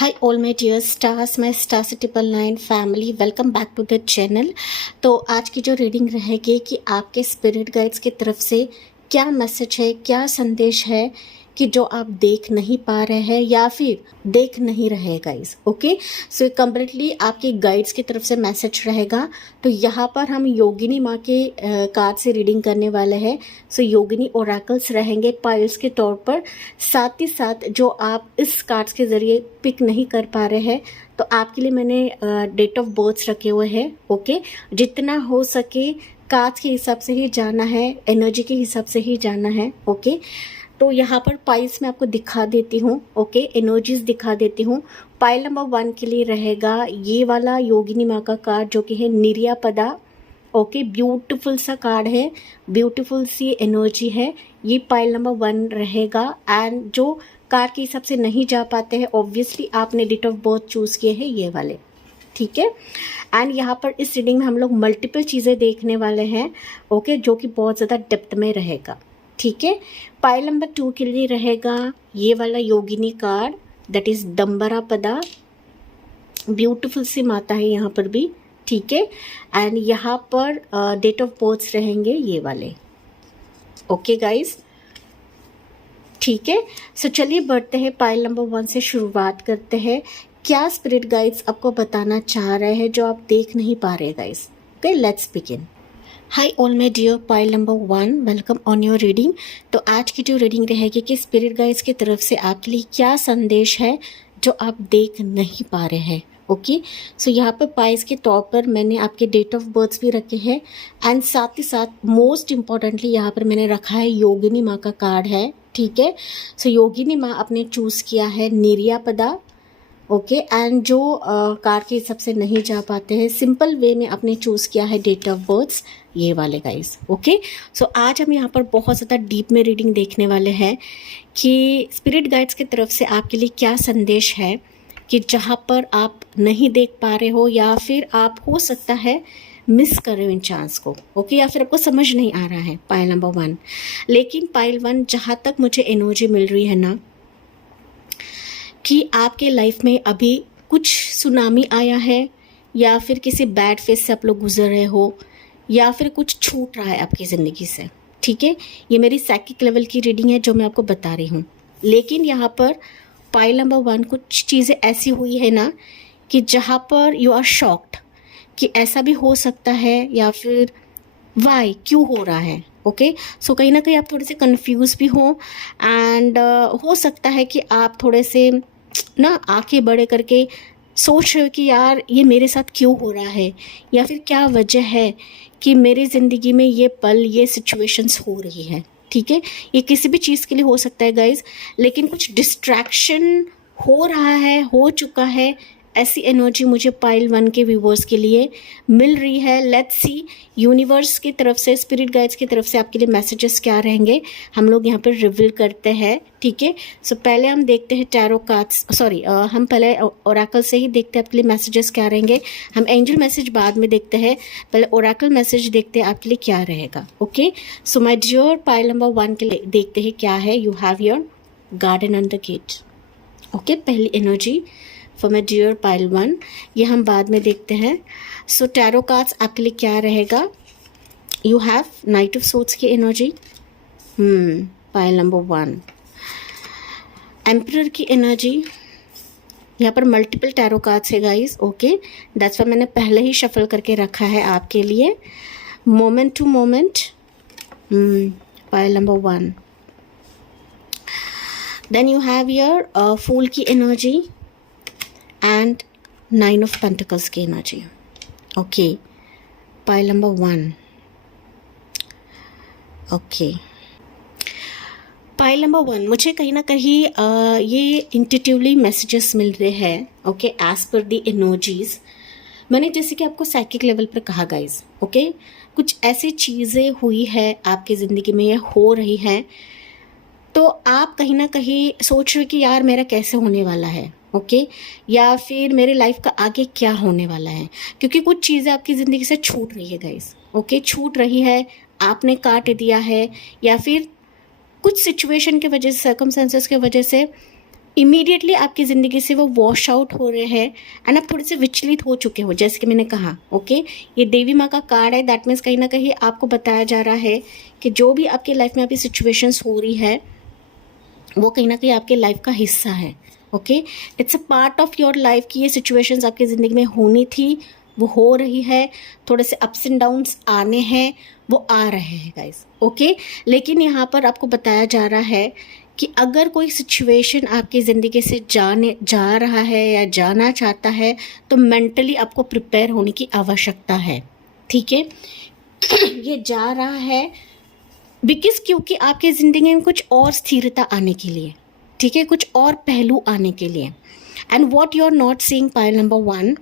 Hi all my dear stars, my star से 999 family, welcome back to the channel. तो आज की जो रीडिंग रहेगी कि आपके स्पिरिट गाइड्स की तरफ से क्या मैसेज है, क्या संदेश है कि जो आप देख नहीं पा रहे हैं या फिर देख नहीं रहे गाइस। ओके, सो कम्प्लीटली आपके गाइड्स की तरफ से मैसेज रहेगा। तो यहाँ पर हम योगिनी माँ के कार्ड से रीडिंग करने वाले हैं। सो योगिनी ओरेकल्स रहेंगे पाइल्स के तौर पर। साथ ही साथ जो आप इस कार्ड्स के ज़रिए पिक नहीं कर पा रहे हैं तो आपके लिए मैंने डेट ऑफ बर्थ रखे हुए हैं। ओके, जितना हो सके कार्ड्स के हिसाब से ही जाना है, एनर्जी के हिसाब से ही जाना है। ओके, तो यहाँ पर पाइल्स में आपको दिखा देती हूँ। ओके, एनर्जीज दिखा देती हूँ। पाइल नंबर 1 के लिए रहेगा ये वाला योगिनी माँ का कार्ड जो कि है निर्यापदा। ओके, ब्यूटीफुल सा कार्ड है, ब्यूटीफुल सी एनर्जी है। ये पाइल नंबर 1 रहेगा। एंड जो कार्ड के हिसाब से नहीं जा पाते हैं, ऑब्वियसली आपने डेट ऑफ बर्थ चूज किए हैं ये वाले, ठीक है। एंड यहाँ पर इस रीडिंग में हम लोग मल्टीपल चीज़ें देखने वाले हैं। ओके, जो कि बहुत ज़्यादा डेप्थ में रहेगा, ठीक है। पाइल नंबर 2 के लिए रहेगा ये वाला योगिनी कार्ड, दैट इज दम्बरा पदा। ब्यूटीफुल सी माता है यहाँ पर भी, ठीक है। एंड यहाँ पर डेट ऑफ बर्थ रहेंगे ये वाले। ओके गाइस, ठीक है। सो चलिए बढ़ते हैं, पाइल नंबर 1 से शुरुआत करते हैं। क्या स्पिरिट गाइड्स आपको बताना चाह रहे हैं जो आप देख नहीं पा रहे guys. Okay, let's begin. Hi all my dear pile number 1, welcome on your reading. तो आज की जो रीडिंग रहेगी कि स्पिरिट गाइड्स की तरफ से आपके लिए क्या संदेश है जो आप देख नहीं पा रहे हैं। ओके, सो यहाँ पर पाइल्स के तौर पर मैंने आपके डेट ऑफ बर्थ भी रखे हैं। एंड साथ ही साथ मोस्ट इम्पॉर्टेंटली यहाँ पर मैंने रखा है योगिनी माँ का कार्ड है, ठीक है। सो योगिनी माँ आपने चूज़ किया है निर्यापदा। ओके, एंड जो कार्ड के हिसाब से नहीं जा पाते हैं, सिंपल वे में आपने चूज़ किया है डेट ऑफ बर्थ ये वाले गाइस। ओके, सो आज हम यहाँ पर बहुत ज़्यादा डीप में रीडिंग देखने वाले हैं कि स्पिरिट गाइड्स की तरफ से आपके लिए क्या संदेश है कि जहाँ पर आप नहीं देख पा रहे हो या फिर आप हो सकता है मिस कर रहे हो इन चांस को। ओके, या फिर आपको समझ नहीं आ रहा है पाइल नंबर 1। लेकिन पाइल 1 जहाँ तक मुझे एनर्जी मिल रही है ना, कि आपके लाइफ में अभी कुछ सुनामी आया है या फिर किसी बैड फेज से आप लोग गुजर रहे हो या फिर कुछ छूट रहा है आपकी ज़िंदगी से, ठीक है। ये मेरी साइकिक लेवल की रीडिंग है जो मैं आपको बता रही हूँ। लेकिन यहाँ पर पाइल नंबर 1 कुछ चीज़ें ऐसी हुई है ना कि जहाँ पर यू आर शॉक्ड कि ऐसा भी हो सकता है या फिर वाई क्यों हो रहा है। ओके, सो कहीं ना कहीं आप थोड़े से कंफ्यूज भी हो। एंड हो सकता है कि आप थोड़े से ना आंखें बड़े करके सोच रहे हो कि यार ये मेरे साथ क्यों हो रहा है या फिर क्या वजह है कि मेरी ज़िंदगी में ये पल, ये सिचुएशंस हो रही है, ठीक है। ये किसी भी चीज़ के लिए हो सकता है गाइज, लेकिन कुछ डिस्ट्रैक्शन हो रहा है, हो चुका है। ऐसी एनर्जी मुझे पाइल 1 के व्यूवर्स के लिए मिल रही है। लेट्स सी यूनिवर्स की तरफ से, स्पिरिट गाइड्स की तरफ से आपके लिए मैसेजेस क्या रहेंगे, हम लोग यहाँ पर रिवील करते हैं, ठीक है। सो पहले हम देखते हैं टैरो कार्ड्स, हम पहले ओरेकल से ही देखते हैं आपके लिए मैसेजेस क्या रहेंगे। हम एंजल मैसेज बाद में देखते हैं, पहले ओरेकल मैसेज देखते हैं आपके लिए क्या रहेगा। Okay, so my dear pile number 1 के लिए देखते हैं क्या है। You have your garden on the gate. Okay, पहली energy for my dear pile 1, ये हम बाद में देखते हैं। सो टैरो कार्ड्स आपके लिए क्या रहेगा। You have knight of swords की एनर्जी, पाइल नंबर 1। एम्परर की एनर्जी, यहाँ पर मल्टीपल टैरो कार्ड्स है गाइस। ओके, दैट्स वाई मैंने पहले ही शफल करके रखा है आपके लिए। Moment to moment, pile number 1। Then you have your fool की एनर्जी एंड 9 ऑफ पेंटिकल्स की energy. Okay, pile number 1। Okay, pile number 1, मुझे कहीं ना कहीं ये इंट्यूटिवली मैसेजेस मिल रहे हैं। Okay, as per the energies, मैंने जैसे कि आपको साइकिक लेवल पर कहा गाइज। ओके, कुछ ऐसी चीज़ें हुई है आपकी ज़िंदगी में या हो रही हैं तो आप कहीं ना कहीं सोच रहे हो कि यार मेरा कैसे होने वाला है। ओके, या फिर मेरे लाइफ का आगे क्या होने वाला है, क्योंकि कुछ चीज़ें आपकी ज़िंदगी से छूट रही है गाइस। ओके, छूट रही है, आपने काट दिया है या फिर कुछ सिचुएशन की वजह से, सर्कमस्टेंसेस की वजह से इमीडिएटली आपकी ज़िंदगी से वो वॉश आउट हो रहे हैं एंड आप थोड़े से विचलित हो चुके हो, जैसे कि मैंने कहा। ओके, ये देवी माँ का कार्ड है, दैट मीन्स कहीं ना कहीं आपको बताया जा रहा है कि जो भी आपकी लाइफ में अभी सिचुएशंस हो रही है वो कहीं ना कहीं आपके लाइफ का हिस्सा है। Okay, it's a part of your life कि ये सिचुएशंस आपकी ज़िंदगी में होनी थी, वो हो रही है, थोड़े से अप्स एंड डाउन्स आने हैं, वो आ रहे हैं गाइस। ओके, लेकिन यहाँ पर आपको बताया जा रहा है कि अगर कोई सिचुएशन आपकी ज़िंदगी से जा रहा है या जाना चाहता है तो मेंटली आपको प्रिपेयर होने की आवश्यकता है। ठीक है, ये जा रहा है क्योंकि आपकी ज़िंदगी में कुछ और स्थिरता आने के लिए, ठीक है, कुछ और पहलू आने के लिए। And what you are not seeing, pile number 1,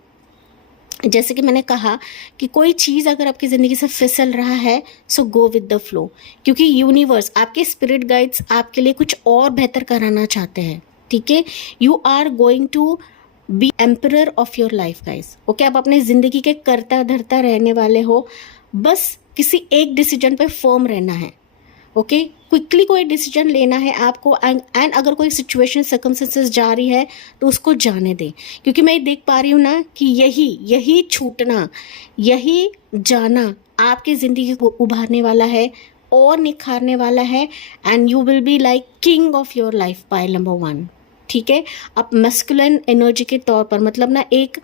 जैसे कि मैंने कहा कि कोई चीज़ अगर आपकी ज़िंदगी से फिसल रहा है सो गो विद द फ्लो, क्योंकि यूनिवर्स, आपके स्पिरिट गाइड्स आपके लिए कुछ और बेहतर कराना चाहते हैं। ठीक है, you are going to be emperor of your life guys. Okay, आप अपने ज़िंदगी के करता धरता रहने वाले हो, बस किसी एक डिसीजन पे फर्म रहना है। ओके, क्विकली कोई डिसीजन लेना है आपको, एंड अगर कोई सिचुएशन सर्कमस्टेंसेस जा रही है तो उसको जाने दें, क्योंकि मैं देख पा रही हूँ ना कि यही छूटना, यही जाना आपकी ज़िंदगी को उभारने वाला है और निखारने वाला है, and you will be like king of your life, pile number 1। ठीक है, आप मस्कुलिन एनर्जी के तौर पर, मतलब ना एक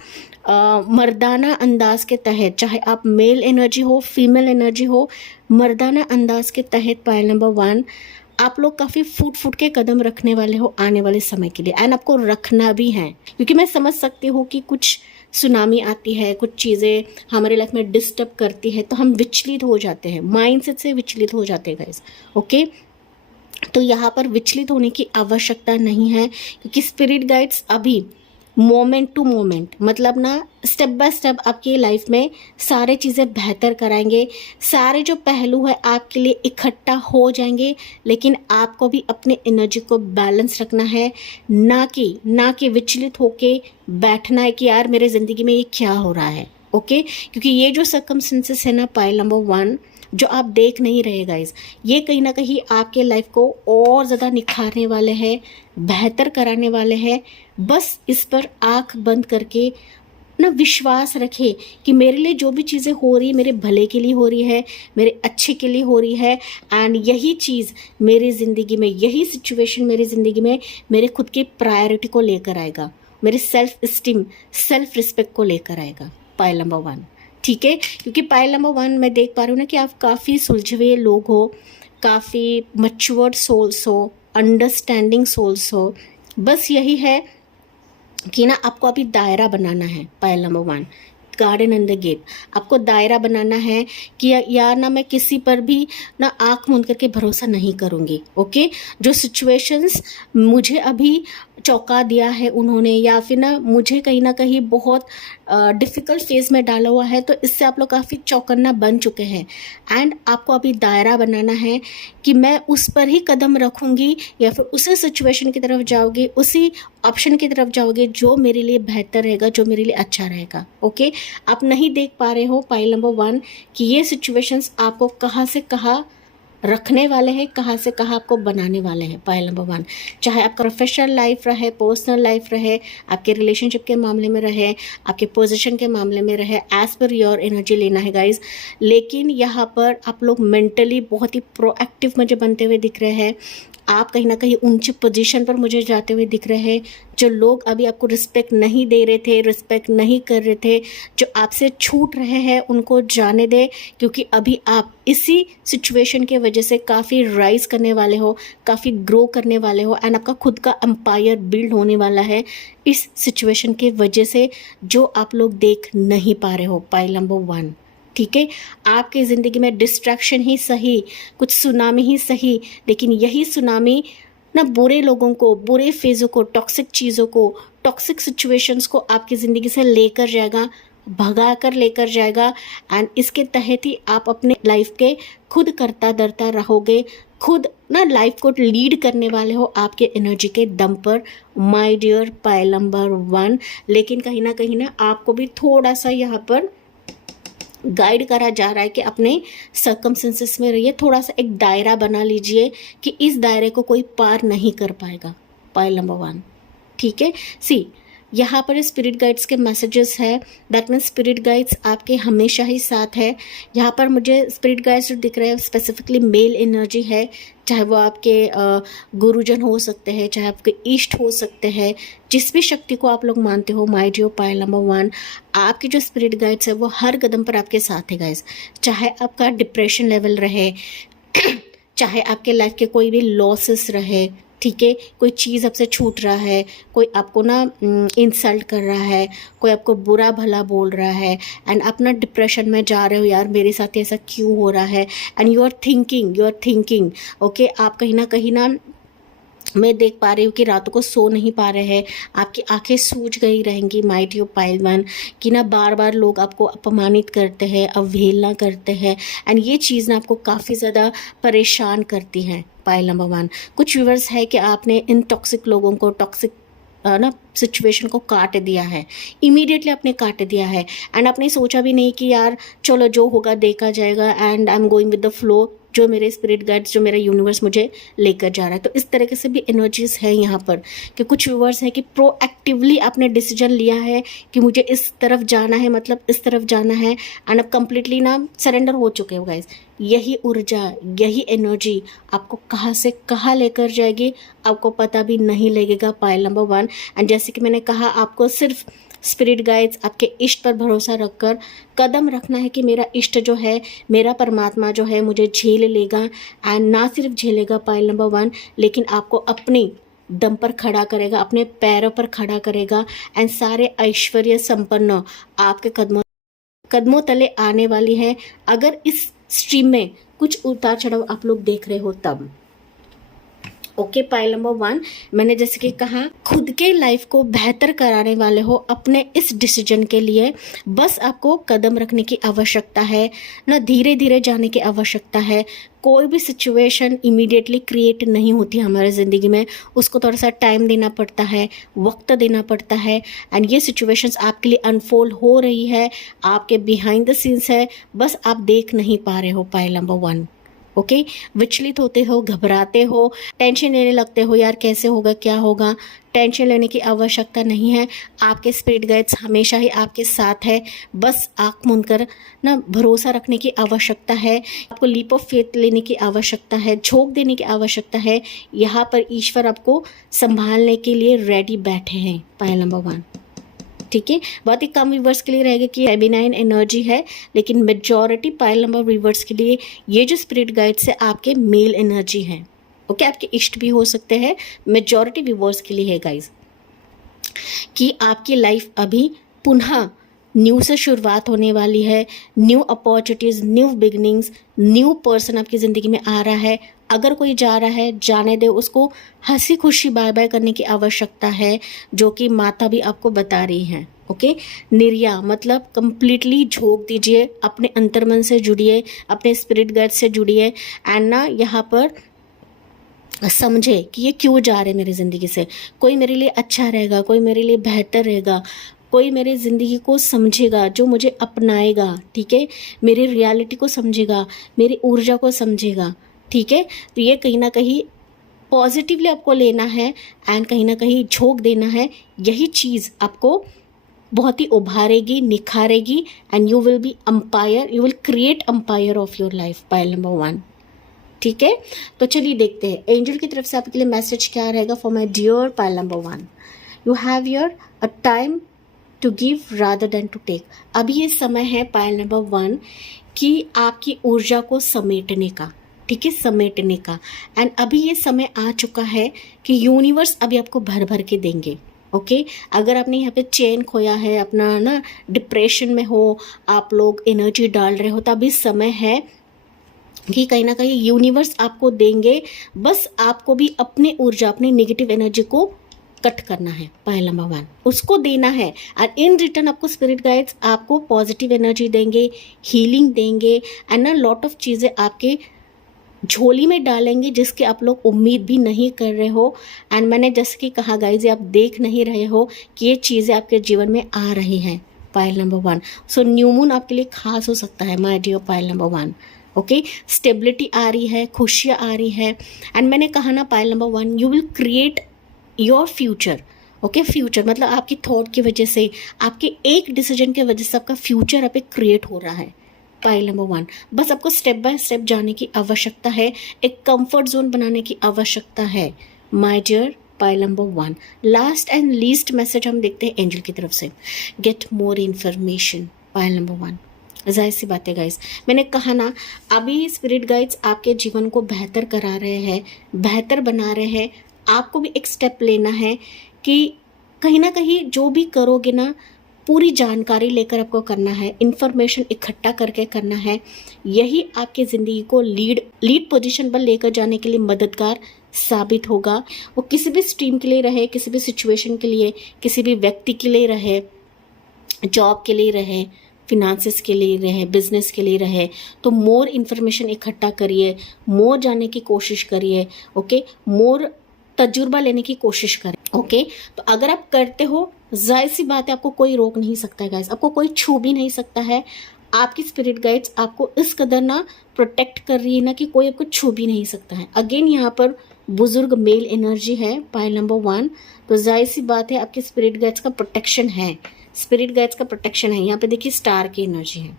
मर्दाना अंदाज के तहत, चाहे आप मेल एनर्जी हो फीमेल एनर्जी हो, मर्दाना अंदाज के तहत पाइल नंबर 1 आप लोग काफ़ी फूट के कदम रखने वाले हो आने वाले समय के लिए, एंड आपको रखना भी है, क्योंकि मैं समझ सकती हूँ कि कुछ सुनामी आती है, कुछ चीज़ें हमारे लाइफ में डिस्टर्ब करती है तो हम विचलित हो जाते हैं, माइंडसेट से विचलित हो जाते हैं गाइस। ओके, तो यहाँ पर विचलित होने की आवश्यकता नहीं है, क्योंकि स्पिरिट गाइड्स अभी मोमेंट टू मोमेंट, मतलब ना स्टेप बाय स्टेप आपकी लाइफ में सारे चीज़ें बेहतर कराएंगे, सारे जो पहलू है आपके लिए इकट्ठा हो जाएंगे, लेकिन आपको भी अपने एनर्जी को बैलेंस रखना है, ना कि विचलित होके बैठना है कि यार मेरे ज़िंदगी में ये क्या हो रहा है। ओके, क्योंकि ये जो सर्कमस्टेंसेस है ना पाइल नंबर 1 जो आप देख नहीं रहे गाइज, ये कहीं ना कहीं आपके लाइफ को और ज़्यादा निखारने वाले हैं, बेहतर कराने वाले हैं। बस इस पर आंख बंद करके ना विश्वास रखें कि मेरे लिए जो भी चीज़ें हो रही है मेरे भले के लिए हो रही है, मेरे अच्छे के लिए हो रही है, एंड यही चीज़ मेरी ज़िंदगी में, यही सिचुएशन मेरी ज़िंदगी में मेरे खुद की प्रायोरिटी को लेकर आएगा, मेरे सेल्फ स्टीम, सेल्फ रिस्पेक्ट को लेकर आएगा, पाइल नंबर 1। ठीक है, क्योंकि पाइल नंबर 1 मैं देख पा रही हूँ ना कि आप काफ़ी सुलझे हुए लोग हो, काफ़ी मैच्योर्ड सोल्स हो, अंडरस्टैंडिंग सोल्स हो। बस यही है कि ना आपको अभी दायरा बनाना है, pile number 1, garden and the gate. आपको दायरा बनाना है कि यार ना मैं किसी पर भी ना आंख मूंद करके भरोसा नहीं करूँगी। ओके, जो सिचुएशंस मुझे अभी चौंका दिया है उन्होंने, या फिर ना मुझे कहीं ना कहीं बहुत डिफ़िकल्ट फेज़ में डाला हुआ है, तो इससे आप लोग काफ़ी चौकन्ना बन चुके हैं, एंड आपको अभी दायरा बनाना है कि मैं उस पर ही कदम रखूँगी या फिर उसी सिचुएशन की तरफ जाओगी, उसी ऑप्शन की तरफ जाओगे जो मेरे लिए बेहतर रहेगा, जो मेरे लिए अच्छा रहेगा। ओके, आप नहीं देख पा रहे हो पाइल नंबर 1 कि ये सिचुएशंस आपको कहाँ से कहाँ रखने वाले हैं, कहाँ से कहाँ आपको बनाने वाले हैं, पाइल नंबर 1। चाहे आपका प्रोफेशनल लाइफ रहे, पर्सनल लाइफ रहे, आपके रिलेशनशिप के मामले में रहे, आपके पोजीशन के मामले में रहे, एज पर योर एनर्जी लेना है गाइज। लेकिन यहाँ पर आप लोग मेंटली बहुत ही प्रोएक्टिव मुझे बनते हुए दिख रहे हैं, आप कहीं ना कहीं ऊंची पोजीशन पर मुझे जाते हुए दिख रहे हैं। जो लोग अभी आपको रिस्पेक्ट नहीं दे रहे थे, रिस्पेक्ट नहीं कर रहे थे, जो आपसे छूट रहे हैं, उनको जाने दें, क्योंकि अभी आप इसी सिचुएशन के वजह से काफ़ी राइज करने वाले हो, काफ़ी ग्रो करने वाले हो, एंड आपका खुद का एम्पायर बिल्ड होने वाला है इस सिचुएशन के वजह से, जो आप लोग देख नहीं पा रहे हो, पाइल नंबर 1। ठीक है, आपकी ज़िंदगी में डिस्ट्रैक्शन ही सही, कुछ सुनामी ही सही, लेकिन यही सुनामी ना बुरे लोगों को, बुरे फेज़ों को, टॉक्सिक चीज़ों को, टॉक्सिक सिचुएशंस को आपकी ज़िंदगी से लेकर जाएगा, भगा कर लेकर जाएगा, एंड इसके तहत ही आप अपने लाइफ के खुद करता धरता रहोगे, खुद ना लाइफ को लीड करने वाले हो आपके एनर्जी के दम पर, माय डियर पाइल नंबर 1। लेकिन कहीं ना आपको भी थोड़ा सा यहाँ पर गाइड करा जा रहा है कि अपने सर्कमस्टेंसेस में रहिए, थोड़ा सा एक दायरा बना लीजिए कि इस दायरे को कोई पार नहीं कर पाएगा, पाइल नंबर 1। ठीक है। सी, यहाँ पर स्पिरिट गाइड्स के मैसेजेस है, दैट मीन्स स्पिरिट गाइड्स आपके हमेशा ही साथ है। यहाँ पर मुझे स्पिरिट गाइड्स जो दिख रहे हैं स्पेसिफिकली मेल एनर्जी है, चाहे वो आपके गुरुजन हो सकते हैं, चाहे आपके इष्ट हो सकते हैं, जिस भी शक्ति को आप लोग मानते हो। माय डियर पाइल नंबर 1, आपके जो स्पिरिट गाइड्स है वो हर कदम पर आपके साथ है गाइस। चाहे आपका डिप्रेशन लेवल रहे चाहे आपके लाइफ के कोई भी लॉसेस रहे, ठीक है, कोई चीज़ आपसे छूट रहा है, कोई आपको ना इंसल्ट कर रहा है, कोई आपको बुरा भला बोल रहा है एंड आप ना डिप्रेशन में जा रहे हो, यार मेरे साथ ऐसा क्यों हो रहा है, and you are thinking okay, आप कहीं ना मैं देख पा रही हूँ कि रातों को सो नहीं पा रहे हैं, आपकी आंखें सूज गई रहेंगी माय डियर पाइल 1, कि ना बार बार लोग आपको अपमानित करते हैं, अवहेलना करते हैं एंड ये चीज़ ना आपको काफ़ी ज़्यादा परेशान करती है पाइल नंबर 1। कुछ व्यूअर्स है कि आपने इन टॉक्सिक लोगों को, टॉक्सिक ना सिचुएशन को काट दिया है, इमीडिएटली आपने काट दिया है एंड आपने सोचा भी नहीं कि यार चलो जो होगा देखा जाएगा and I am going with the flow, जो मेरे स्पिरिट गाइड्स, जो मेरा यूनिवर्स मुझे लेकर जा रहा है। तो इस तरीके से भी एनर्जीज है यहाँ पर कि कुछ व्यूअर्स है कि प्रोएक्टिवली आपने डिसीजन लिया है कि मुझे इस तरफ जाना है, मतलब इस तरफ जाना है एंड अब कंप्लीटली ना सरेंडर हो चुके हो गाइज। यही ऊर्जा, यही एनर्जी आपको कहाँ से कहाँ लेकर जाएगी आपको पता भी नहीं लगेगा पाइल नंबर 1। एंड जैसे कि मैंने कहा, आपको सिर्फ स्पिरिट गाइड्स, आपके इष्ट पर भरोसा रखकर कदम रखना है कि मेरा इष्ट जो है, मेरा परमात्मा जो है मुझे झेल लेगा एंड ना सिर्फ झेलेगा पाइल नंबर 1, लेकिन आपको अपने दम पर खड़ा करेगा, अपने पैरों पर खड़ा करेगा एंड सारे ऐश्वर्य संपन्न आपके कदमों तले आने वाली है। अगर इस स्ट्रीम में कुछ उतार चढ़ाव आप लोग देख रहे हो तब ओके पाइल नंबर 1, मैंने जैसे कि कहा, खुद के लाइफ को बेहतर कराने वाले हो अपने इस डिसीजन के लिए बस आपको कदम रखने की आवश्यकता है ना, धीरे धीरे जाने की आवश्यकता है। कोई भी सिचुएशन इमीडिएटली क्रिएट नहीं होती हमारे ज़िंदगी में, उसको थोड़ा सा टाइम देना पड़ता है, वक्त देना पड़ता है एंड ये सिचुएशंस आपके लिए अनफोल्ड हो रही है, आपके बिहाइंड द सीन्स है, बस आप देख नहीं पा रहे हो पाइल नंबर 1। ओके, विचलित होते हो, घबराते हो, टेंशन लेने लगते हो, यार कैसे होगा, क्या होगा। टेंशन लेने की आवश्यकता नहीं है, आपके स्पिरिट गाइड्स हमेशा ही आपके साथ है, बस आँख मूंद कर ना भरोसा रखने की आवश्यकता है, आपको लीप ऑफ फेथ लेने की आवश्यकता है, झोंक देने की आवश्यकता है। यहाँ पर ईश्वर आपको संभालने के लिए रेडी बैठे हैं पाइल नंबर 1, ठीक है। बहुत ही कम व्यूवर्स के लिए रहेगा कि फेमिनाइन एनर्जी है, लेकिन मेजॉरिटी पाइल नंबर व्यूवर्स के लिए ये जो स्पिरिट गाइड्स है आपके मेल एनर्जी है। ओके, आपके इष्ट भी हो सकते हैं, मेजॉरिटी व्यूवर्स के लिए है गाइज कि आपकी लाइफ अभी पुनः न्यू से शुरुआत होने वाली है, new opportunities, new beginnings, new person आपकी ज़िंदगी में आ रहा है। अगर कोई जा रहा है, जाने दे, उसको हंसी खुशी बाय बाय करने की आवश्यकता है, जो कि माता भी आपको बता रही है। ओके, निर्या मतलब कंप्लीटली झोंक दीजिए, अपने अंतर्मन से जुड़िए, अपने स्पिरिट गाइड से जुड़िए एंड ना यहाँ पर समझे कि ये क्यों जा रहे हैं मेरी ज़िंदगी से, कोई मेरे लिए अच्छा रहेगा, कोई मेरे लिए बेहतर रहेगा, कोई मेरी ज़िंदगी को समझेगा, जो मुझे अपनाएगा, ठीक है, मेरी रियलिटी को समझेगा, मेरी ऊर्जा को समझेगा, ठीक है। तो ये कहीं ना कहीं पॉजिटिवली आपको लेना है एंड कहीं ना कहीं झोंक देना है। यही चीज़ आपको बहुत ही उभारेगी, निखारेगी and you will be empire, you will create empire of your life pile number 1, ठीक है। तो चलिए देखते हैं एंजल की तरफ से आपके लिए मैसेज क्या रहेगा for my dear pile number 1। You have your a time to give rather than to take. अभी ये समय है पाइल नंबर 1 कि आपकी ऊर्जा को समेटने का, ठीक है, समेटने का। एंड अभी ये समय आ चुका है कि यूनिवर्स अभी आपको भर भर के देंगे। ओके, अगर आपने यहाँ पे चैन खोया है, अपना ना डिप्रेशन में हो, आप लोग एनर्जी डाल रहे हो, तो अभी समय है कि कहीं ना कहीं यूनिवर्स आपको देंगे। बस आपको भी अपनी ऊर्जा, अपनी नेगेटिव एनर्जी को कट करना है पाइल नंबर 1, उसको देना है एंड इन रिटर्न आपको स्पिरिट गाइड्स आपको पॉजिटिव एनर्जी देंगे, हीलिंग देंगे एंड ना लॉट ऑफ चीज़ें आपके झोली में डालेंगे जिसकी आप लोग उम्मीद भी नहीं कर रहे हो। एंड मैंने जैसे कि कहा गाइज, आप देख नहीं रहे हो कि ये चीज़ें आपके जीवन में आ रही हैं pile number 1। So new moon आपके लिए खास हो सकता है my dear pile number 1। Okay, stability आ रही है, खुशियाँ आ रही है एंड मैंने कहा ना pile number 1, you will create your future. Okay future मतलब आपकी थॉट की वजह से, आपके एक डिसीजन की वजह से आपका फ्यूचर आप क्रिएट हो रहा है। पाइल नंबर 1, बस आपको स्टेप बाय स्टेप जाने की आवश्यकता है, एक कंफर्ट जोन बनाने की आवश्यकता है my dear pile number 1। Last and least message हम देखते हैं एंजल की तरफ से, get more information pile number 1। जाहिर सी बात है गाइस, मैंने कहा ना, अभी स्पिरिट गाइड्स आपके जीवन को बेहतर करा रहे हैं, बेहतर बना रहे हैं। आपको भी एक स्टेप लेना है कि कहीं ना कहीं जो भी करोगे ना, पूरी जानकारी लेकर आपको करना है, इन्फॉर्मेशन इकट्ठा करके करना है। यही आपकी ज़िंदगी को लीड पोजीशन पर लेकर जाने के लिए मददगार साबित होगा। वो किसी भी स्ट्रीम के लिए रहे, किसी भी सिचुएशन के लिए, किसी भी व्यक्ति के लिए रहे, जॉब के लिए रहे, फिनांसेस के लिए रहे, बिजनेस के लिए रहे, तो मोर इन्फॉर्मेशन इकट्ठा करिए, मोर जानने की कोशिश करिए, ओके, मोर तजुर्बा लेने की कोशिश करें, ओके। तो अगर आप करते हो, जाहिर सी बात है आपको कोई रोक नहीं सकता है गाइस, आपको कोई छू भी नहीं सकता है। आपकी स्पिरिट गाइड्स आपको इस कदर ना प्रोटेक्ट कर रही है ना कि कोई आपको छू भी नहीं सकता है। अगेन यहाँ पर बुजुर्ग मेल एनर्जी है पाइल नंबर 1, तो जाहिर सी बात है आपके स्पिरिट गाइड्स का प्रोटेक्शन है, स्पिरिट गाइड्स का प्रोटेक्शन है। यहाँ पे देखिए स्टार की एनर्जी है,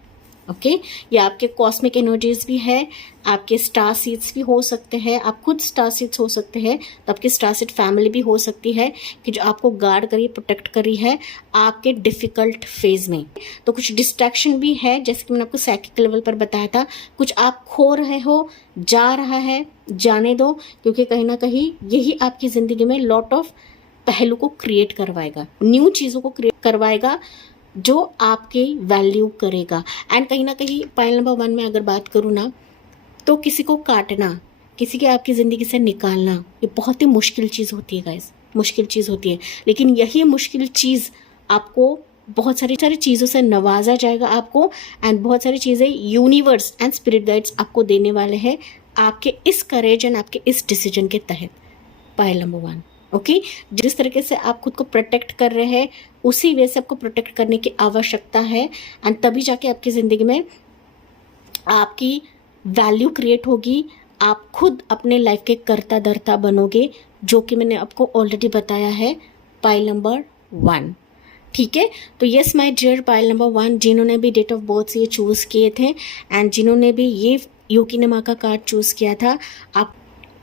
ओके। ये आपके कॉस्मिक एनर्जीज भी है, आपके स्टार सीड्स भी हो सकते हैं, आप खुद स्टार सीड्स हो सकते हैं, तो आपकी स्टार सीड फैमिली भी हो सकती है कि जो आपको गार्ड करी, प्रोटेक्ट करी है आपके डिफ़िकल्ट फेज में। तो कुछ डिस्ट्रैक्शन भी है, जैसे कि मैंने आपको साइकिक लेवल पर बताया था, कुछ आप खो रहे हो, जा रहा है, जाने दो, क्योंकि कहीं ना कहीं यही आपकी ज़िंदगी में लॉट ऑफ पहलू को क्रिएट करवाएगा, न्यू चीज़ों को क्रिएट करवाएगा जो आपकी वैल्यू करेगा। एंड कहीं ना कहीं पाइल नंबर 1 में अगर बात करूँ ना, तो किसी को काटना, किसी के आपकी ज़िंदगी से निकालना, ये बहुत ही मुश्किल चीज़ होती है गाइस, मुश्किल चीज़ होती है। लेकिन यही मुश्किल चीज़ आपको बहुत सारी चीज़ों से नवाजा जाएगा आपको, एंड बहुत सारी चीज़ें यूनिवर्स एंड स्पिरिट गाइड्स आपको देने वाले हैं आपके इस करेज एंड आपके इस डिसीजन के तहत। Pile number 1, okay. जिस तरीके से आप खुद को प्रोटेक्ट कर रहे हैं, उसी वे से आपको प्रोटेक्ट करने की आवश्यकता है, एंड तभी जाके आपकी ज़िंदगी में आपकी वैल्यू क्रिएट होगी, आप खुद अपने लाइफ के कर्ता धर्ता बनोगे, जो कि मैंने आपको ऑलरेडी बताया है पाइल नंबर 1, ठीक है। तो yes my dear pile number 1, जिन्होंने भी डेट ऑफ बर्थ से ये चूज़ किए थे एंड जिन्होंने भी ये योगिनमा का कार्ड चूज़ किया था, आप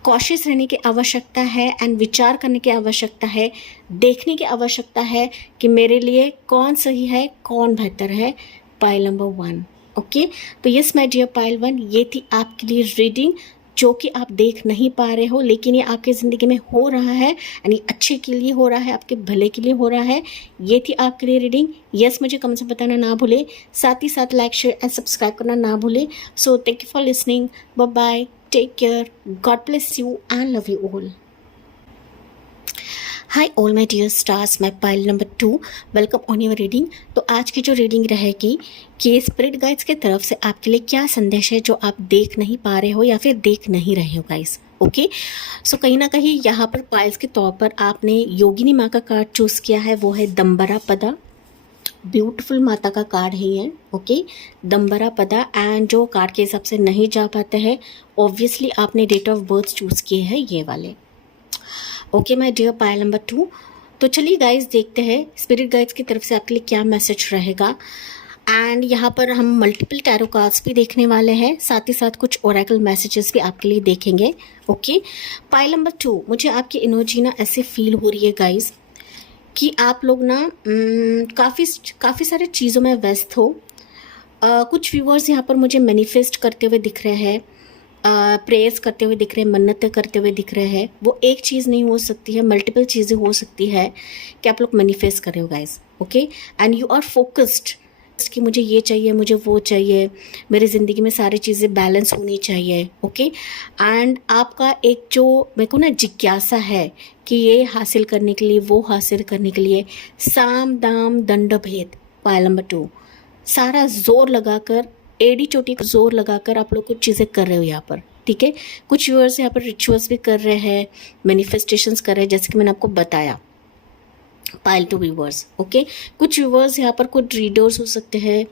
कॉशियस रहने की आवश्यकता है एंड विचार करने की आवश्यकता है, देखने की आवश्यकता है कि मेरे लिए कौन सही है, कौन बेहतर है। Pile number 1, okay. तो यस माय डियर पाइल 1, ये थी आपके लिए रीडिंग, जो कि आप देख नहीं पा रहे हो, लेकिन ये आपकी ज़िंदगी में हो रहा है, यानी अच्छे के लिए हो रहा है, आपके भले के लिए हो रहा है। ये थी आपके लिए रीडिंग। यस मुझे कमेंट से बताना ना भूले, साथ ही साथ लाइक शेयर एंड सब्सक्राइब करना ना भूले। So thank you for listening, bye bye, take care, God bless you and love you all. Hi all my dear stars, my pile number 2, welcome on your reading। तो आज की जो reading रहेगी कि spirit guides की तरफ से आपके लिए क्या संदेश है जो आप देख नहीं पा रहे हो या फिर देख नहीं रहे हो गाइस, ओके। सो कहीं ना कहीं यहाँ पर पाइल्स के तौर पर आपने योगिनी माँ का कार्ड चूज़ किया है, वो है दम्बरा पदा, ब्यूटीफुल माता का कार्ड है ये, ओके, दम्बरा पदा। एंड जो कार्ड के हिसाब से नहीं जा पाते हैं, ऑब्वियसली आपने डेट ऑफ बर्थ चूज़ किए हैं ये वाले, okay my dear pile number 2। तो चलिए गाइस देखते हैं स्पिरिट गाइड्स की तरफ से आपके लिए क्या मैसेज रहेगा। एंड यहाँ पर हम मल्टीपल टैरो कार्ड्स भी देखने वाले हैं, साथ ही साथ कुछ ओरेकल मैसेजेस भी आपके लिए देखेंगे, ओके। पाइल नंबर 2, मुझे आपकी एनर्जी ना ऐसे फील हो रही है गाइस कि आप लोग ना काफ़ी सारे चीज़ों में व्यस्त हो। कुछ व्यूअर्स यहाँ पर मुझे मैनिफेस्ट करते हुए दिख रहे हैं, प्रेयर्स करते हुए दिख रहे हैं, मन्नतें करते हुए दिख रहे हैं। वो एक चीज़ नहीं हो सकती है, मल्टीपल चीज़ें हो सकती है कि आप लोग मैनिफेस्ट कर रहे हो guys, okay. And you are focused कि मुझे ये चाहिए, मुझे वो चाहिए, मेरी ज़िंदगी में सारी चीज़ें बैलेंस होनी चाहिए, ओके। एंड आपका एक जो मेरे को ना जिज्ञासा है कि ये हासिल करने के लिए, वो हासिल करने के लिए, साम दाम दंड भेद, पाइल नंबर 2, सारा जोर लगाकर, एड़ी चोटी को जोर लगाकर आप लोग कुछ चीज़ें कर रहे हो यहाँ पर, ठीक है। कुछ व्यूअर्स यहाँ पर रिचुअल्स भी कर रहे हैं, मैनिफेस्टेशंस कर रहे हैं, जैसे कि मैंने आपको बताया पाइल 2 व्यूअर्स, ओके। कुछ व्यूअर्स यहाँ पर कुछ रीडर्स हो सकते हैं,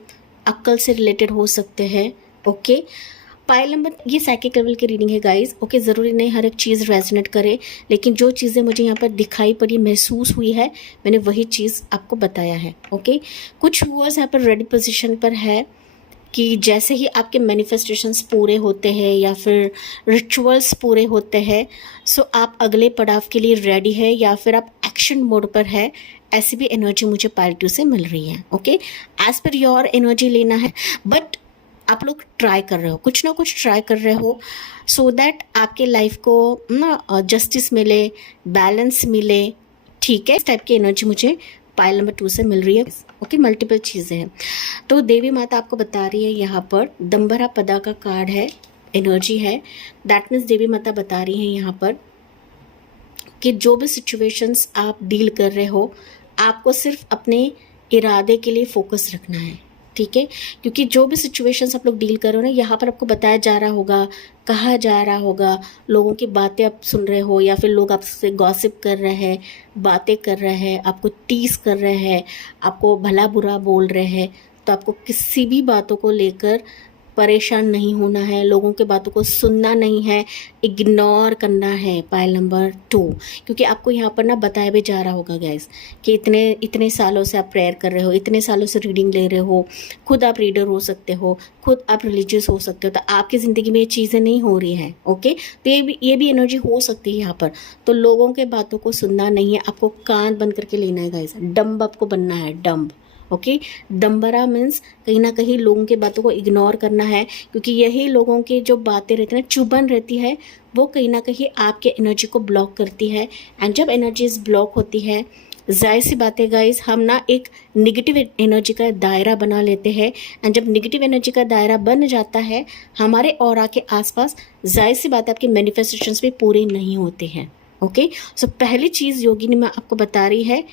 अक्ल से रिलेटेड हो सकते हैं, ओके। पाइल नंबर, ये साइकिक लेवल की रीडिंग है गाइस। ओके, ज़रूरी नहीं हर एक चीज़ रेजोनेट करे, लेकिन जो चीज़ें मुझे यहाँ पर दिखाई पड़ी, महसूस हुई है, मैंने वही चीज़ आपको बताया है। ओके, कुछ व्यूअर्स यहाँ पर रेडी पोजीशन पर है कि जैसे ही आपके मैनिफेस्टेशंस पूरे होते हैं या फिर रिचुअल्स पूरे होते हैं, सो आप अगले पड़ाव के लिए रेडी है या फिर आप एक्शन मोड पर है। ऐसी भी एनर्जी मुझे पार्ट 2 से मिल रही है। Okay, as per your energy लेना है, बट आप लोग ट्राई कर रहे हो, कुछ ना कुछ ट्राई कर रहे हो, सो दैट आपके लाइफ को ना जस्टिस मिले, बैलेंस मिले। ठीक है, इस टाइप की एनर्जी मुझे पाइल नंबर 2 से मिल रही है। ओके, मल्टीपल चीज़ें हैं। तो देवी माता आपको बता रही है, यहाँ पर दंबरा पदा का कार्ड है, एनर्जी है। दैट मीन्स देवी माता बता रही हैं यहाँ पर कि जो भी सिचुएशंस आप डील कर रहे हो, आपको सिर्फ अपने इरादे के लिए फोकस रखना है। ठीक है, क्योंकि जो भी सिचुएशंस आप लोग डील कर रहे हो ना, यहाँ पर आपको बताया जा रहा होगा, कहा जा रहा होगा, लोगों की बातें आप सुन रहे हो या फिर लोग आपसे गॉसिप कर रहे हैं, बातें कर रहे हैं, आपको टीस कर रहे हैं, आपको भला बुरा बोल रहे हैं। तो आपको किसी भी बातों को लेकर परेशान नहीं होना है, लोगों के बातों को सुनना नहीं है, इग्नोर करना है। पाइल नंबर 2, क्योंकि आपको यहाँ पर ना बताया भी जा रहा होगा गैस कि इतने इतने सालों से आप प्रेयर कर रहे हो, इतने सालों से रीडिंग ले रहे हो, खुद आप रीडर हो सकते हो, खुद आप रिलीजियस हो सकते हो, तो आपकी ज़िंदगी में ये चीज़ें नहीं हो रही हैं। ओके, तो ये भी एनर्जी हो सकती है यहाँ पर। तो लोगों के बातों को सुनना नहीं है, आपको कान बंद करके लेना है गाइस, डम्ब आपको बनना है, डम्ब। ओके, दम्बरा मीन्स कहीं ना कहीं लोगों की बातों को इग्नोर करना है, क्योंकि यही लोगों की जो बातें रहती है ना, चुभन रहती है, वो कहीं ना कहीं आपके एनर्जी को ब्लॉक करती है। एंड जब एनर्जीज ब्लॉक होती है, जाहिर सी बात है गाइस, हम ना एक निगेटिव एनर्जी का दायरा बना लेते हैं। एंड जब निगेटिव एनर्जी का दायरा बन जाता है हमारे ऑरा के आसपास, जाहिर सी बात है आपके मैनिफेस्टेशंस भी पूरे नहीं होते हैं। ओके, सो पहली चीज़ योगिनी मैं आपको बता रही है,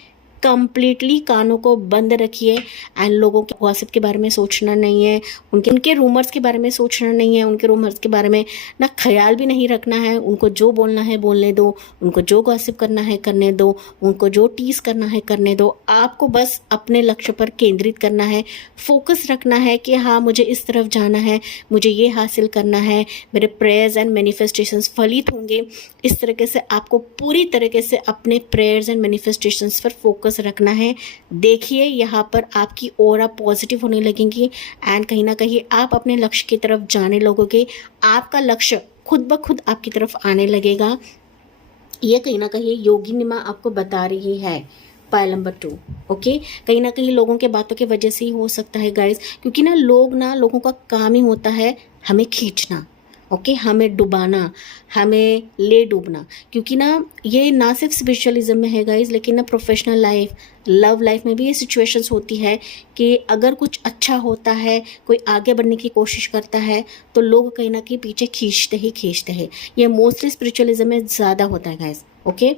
कंप्लीटली कानों को बंद रखिए। एंड लोगों के गॉसिप के बारे में सोचना नहीं है, उनके रूमर्स के बारे में सोचना नहीं है, उनके रूमर्स के बारे में ना ख्याल भी नहीं रखना है। उनको जो बोलना है बोलने दो, उनको जो गॉसिप करना है करने दो, उनको जो टीस करना है करने दो। आपको बस अपने लक्ष्य पर केंद्रित करना है, फोकस रखना है कि हाँ मुझे इस तरफ जाना है, मुझे ये हासिल करना है, मेरे प्रेयर्स एंड मैनिफेस्टेशंस फलित होंगे। इस तरीके से आपको पूरी तरीके से अपने प्रेयर्स एंड मैनिफेस्टेशंस पर फोकस रखना है। देखिए यहाँ पर आपकी ऑरा पॉजिटिव होने लगेगी एंड कहीं ना कहीं आप अपने लक्ष्य की तरफ जाने लगोगे। आपका लक्ष्य खुद ब खुद आपकी तरफ आने लगेगा। ये कहीं ना कहीं योगिनी माँ आपको बता रही है। पाइल नंबर 2, ओके, कहीं ना कहीं लोगों के बातों की वजह से ही हो सकता है गाइस, क्योंकि ना लोगों का काम ही होता है हमें खींचना। ओके, हमें डुबाना, हमें ले डूबना। क्योंकि ना ये ना सिर्फ स्पिरिचुअलिज्म में है गाइज, लेकिन ना प्रोफेशनल लाइफ, लव लाइफ में भी ये सिचुएशंस होती है कि अगर कुछ अच्छा होता है, कोई आगे बढ़ने की कोशिश करता है, तो लोग कहीं ना कहीं पीछे खींचते हैं। ये मोस्टली स्पिरिचुअलिज्म में ज़्यादा होता है गाइज। ओके,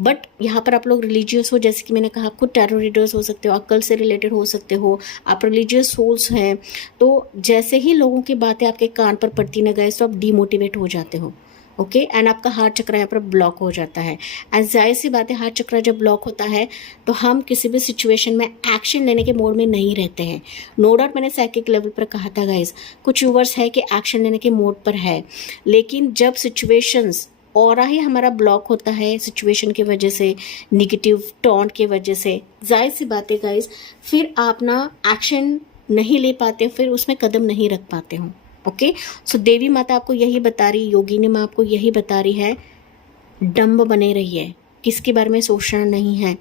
बट यहाँ पर आप लोग रिलीजियस हो, जैसे कि मैंने कहा, खुद टैरो रीडर्स हो सकते हो, अक्ल से रिलेटेड हो सकते हो, आप रिलीजियस सोल्स हैं। तो जैसे ही लोगों की बातें आपके कान पर पड़ती ना गाइस, तो आप डीमोटिवेट हो जाते हो। ओके, एंड आपका हार्ट चक्र यहाँ पर ब्लॉक हो जाता है। एंड जाहिर सी बात है, हार्ट चक्र जब ब्लॉक होता है तो हम किसी भी सिचुएशन में एक्शन लेने के मोड में नहीं रहते हैं। नो डाउट मैंने साइकिक लेवल पर कहा था गाइज, कुछ व्यूअर्स है कि एक्शन लेने के मोड पर है, लेकिन जब सिचुएशंस और ही हमारा ब्लॉक होता है सिचुएशन की वजह से, निगेटिव टॉन्ट की वजह से, जाहिर सी बात है गाइज, फिर आप ना एक्शन नहीं ले पाते, फिर उसमें कदम नहीं रख पाते हो। ओके, सो देवी माता आपको यही बता रही, योगिनी माँ आपको यही बता रही है, डम्ब बने रहिए, किसके बारे में सोचना नहीं है।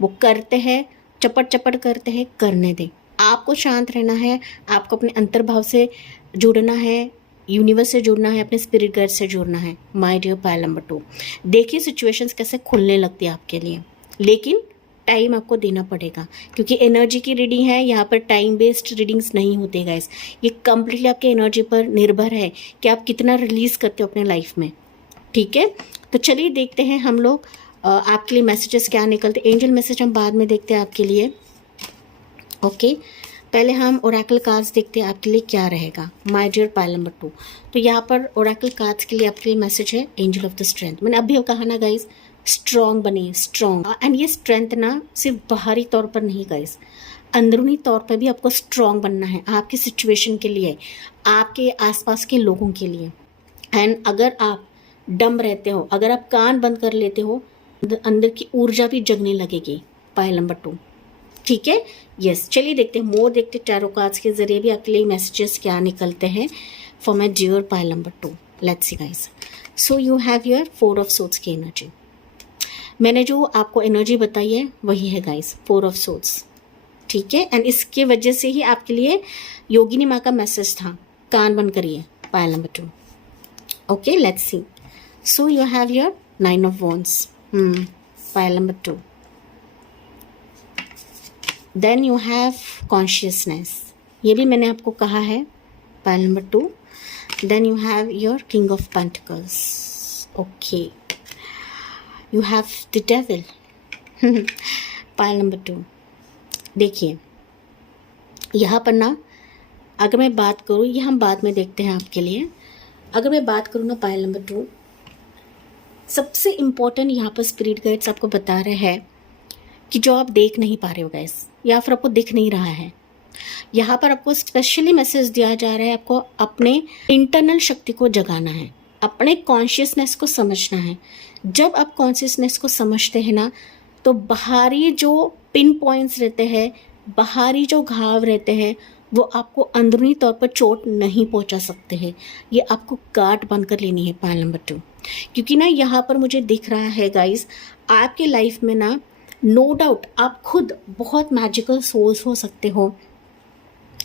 वो करते हैं, चपट करते हैं, करने दें। आपको शांत रहना है, आपको अपने अंतर्भाव से जुड़ना है, यूनिवर्स से जुड़ना है, अपने स्पिरिट गाइड से जुड़ना है। माय डियर पाइल नंबर 2, देखिए सिचुएशंस कैसे खुलने लगती है आपके लिए, लेकिन टाइम आपको देना पड़ेगा, क्योंकि एनर्जी की रीडिंग है, यहाँ पर टाइम बेस्ड रीडिंग्स नहीं होते गाइस। ये कम्प्लीटली आपके एनर्जी पर निर्भर है कि आप कितना रिलीज करते हो अपने लाइफ में। ठीक है, तो चलिए देखते हैं हम लोग आपके लिए मैसेजेस क्या निकलते। एंजल मैसेज हम बाद में देखते हैं आपके लिए। ओके, पहले हम ओरेकल कार्ड्स देखते हैं आपके लिए क्या रहेगा। माय डियर पाइल नंबर 2, तो यहाँ पर ओरेकल कार्ड्स के लिए आपके लिए मैसेज है, एंजल ऑफ द स्ट्रेंथ। मैंने अभी कहा ना गाइस, स्ट्रॉन्ग बनिए, स्ट्रॉन्ग। एंड ये स्ट्रेंथ ना सिर्फ बाहरी तौर पर नहीं गाइस, अंदरूनी तौर पर भी आपको स्ट्रॉन्ग बनना है आपकी सिचुएशन के लिए, आपके आसपास के लोगों के लिए। एंड अगर आप डम रहते हो, अगर आप कान बंद कर लेते हो, अंदर की ऊर्जा भी जगने लगेगी। पायल नंबर 2, ठीक है। यस, चलिए देखते हैं, मोर देखते टैरो कार्ड्स के जरिए भी आपके लिए मैसेजेस क्या निकलते हैं for my dear pile number 2। Let's see guys. So you have your 4 of swords की एनर्जी। मैंने जो आपको एनर्जी बताई है वही है गाइस, 4 ऑफ सोर्ड्स, ठीक है। एंड इसके वजह से ही आपके लिए योगिनी माँ का मैसेज था, कान बंद करिए, pile number 2। Okay, let's see. So you have your 9 of wands, pile number 2। Then you have consciousness, ये भी मैंने आपको कहा है, pile number 2। Then you have your king of pentacles, okay. You have the devil, pile number 2। देखिए यहाँ पर ना, अगर मैं बात करूँ, ये हम बाद में देखते हैं आपके लिए। अगर मैं बात करूँ ना पायल नंबर 2, सबसे इम्पोर्टेंट यहाँ पर स्पिरिट गाइड्स आपको बता रहे हैं कि जो आप देख नहीं पा रहे हो गाइस, या फिर आपको दिख नहीं रहा है, यहाँ पर आपको स्पेशली मैसेज दिया जा रहा है, आपको अपने इंटरनल शक्ति को जगाना है, अपने कॉन्शियसनेस को समझना है। जब आप कॉन्शियसनेस को समझते हैं ना, तो बाहरी जो पिन पॉइंट्स रहते हैं, बाहरी जो घाव रहते हैं, वो आपको अंदरूनी तौर पर चोट नहीं पहुंचा सकते हैं। ये आपको गांठ बंद कर लेनी है पायल नंबर 2, क्योंकि ना यहाँ पर मुझे दिख रहा है गाइस, आपके लाइफ में ना नो डाउट आप खुद बहुत मैजिकल सोल्स हो सकते हो,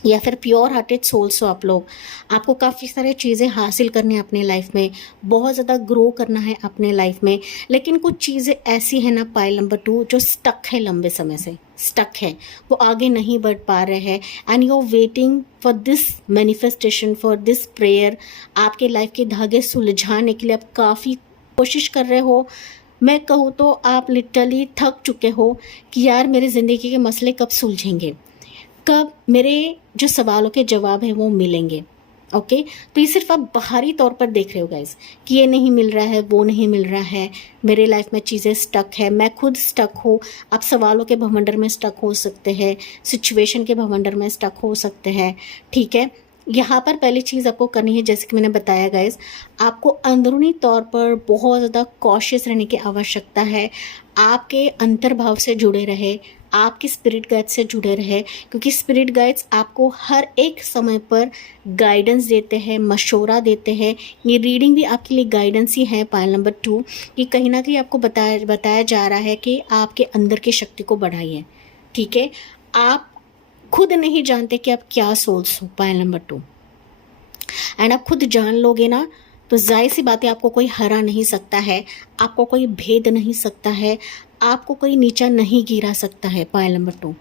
या फिर प्योर हार्टेड सोल्स हो आप लोग। आपको काफ़ी सारी चीज़ें हासिल करनी है अपने लाइफ में, बहुत ज़्यादा ग्रो करना है अपने लाइफ में, लेकिन कुछ चीज़ें ऐसी हैं ना पायल नंबर 2 जो स्टक है, लंबे समय से स्टक है, वो आगे नहीं बढ़ पा रहे हैं। And you are waiting for this manifestation, for this prayer. आपके लाइफ के धागे सुलझाने के लिए आप काफ़ी कोशिश कर रहे हो। मैं कहूँ तो आप लिटरली थक चुके हो कि यार मेरी ज़िंदगी के मसले कब सुलझेंगे, कब मेरे जो सवालों के जवाब हैं वो मिलेंगे। ओके, तो ये सिर्फ आप बाहरी तौर पर देख रहे हो गाइस कि ये नहीं मिल रहा है, वो नहीं मिल रहा है, मेरे लाइफ में चीज़ें स्टक है, मैं खुद स्टक हूँ। आप सवालों के भवंडर में स्टक हो सकते हैं, सिचुएशन के भवंडर में स्टक हो सकते हैं, ठीक है। यहाँ पर पहली चीज़ आपको करनी है, जैसे कि मैंने बताया गाइस, आपको अंदरूनी तौर पर बहुत ज़्यादा कॉशियस रहने की आवश्यकता है। आपके अंतर्भाव से जुड़े रहे, आपके स्पिरिट गाइड्स से जुड़े रहे, क्योंकि स्पिरिट गाइड्स आपको हर एक समय पर गाइडेंस देते हैं, मशवरा देते हैं। ये रीडिंग भी आपके लिए गाइडेंस ही है पायल नंबर 2, कि कहीं ना कहीं आपको बताया जा रहा है कि आपके अंदर की शक्ति को बढ़ाइए, ठीक है। आप खुद नहीं जानते कि आप क्या सोल्स हो पायल नंबर 2, एंड आप खुद जान लोगे ना, तो जाहिर सी बात है आपको कोई हरा नहीं सकता है, आपको कोई भेद नहीं सकता है, आपको कोई नीचा नहीं गिरा सकता है पायल नंबर 2।